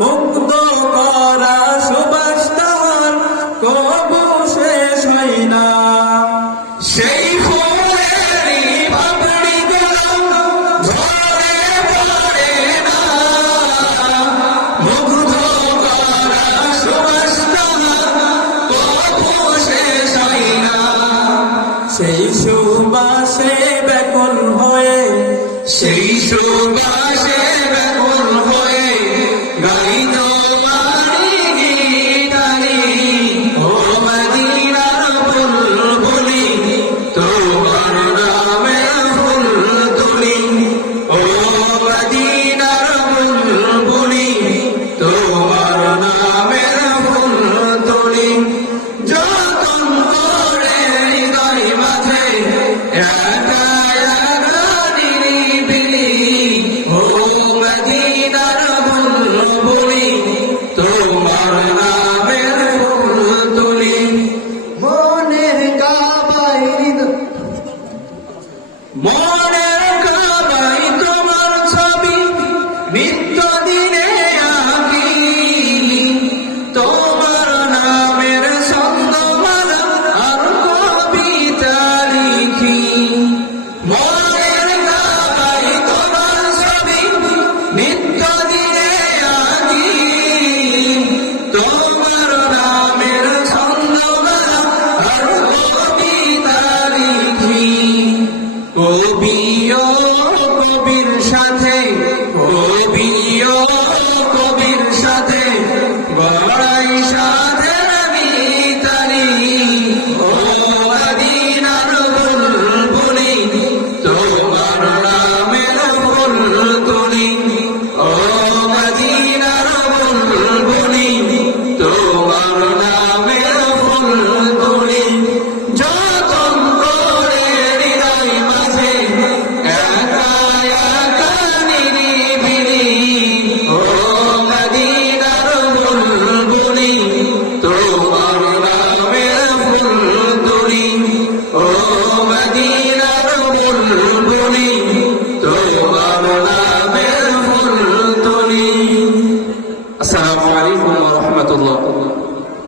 মুগ্ধ করা সুবাস তাহার কবু শেষ হয় না। সেই ফুলেরই পাপড়িগুলো ঝরে পড়ে না, মুগ্ধ করা সুবাস তাহার কবু শেষ হয় না। সেই সুবাসে ব্যাকুল হয়ে, সেই সুবাস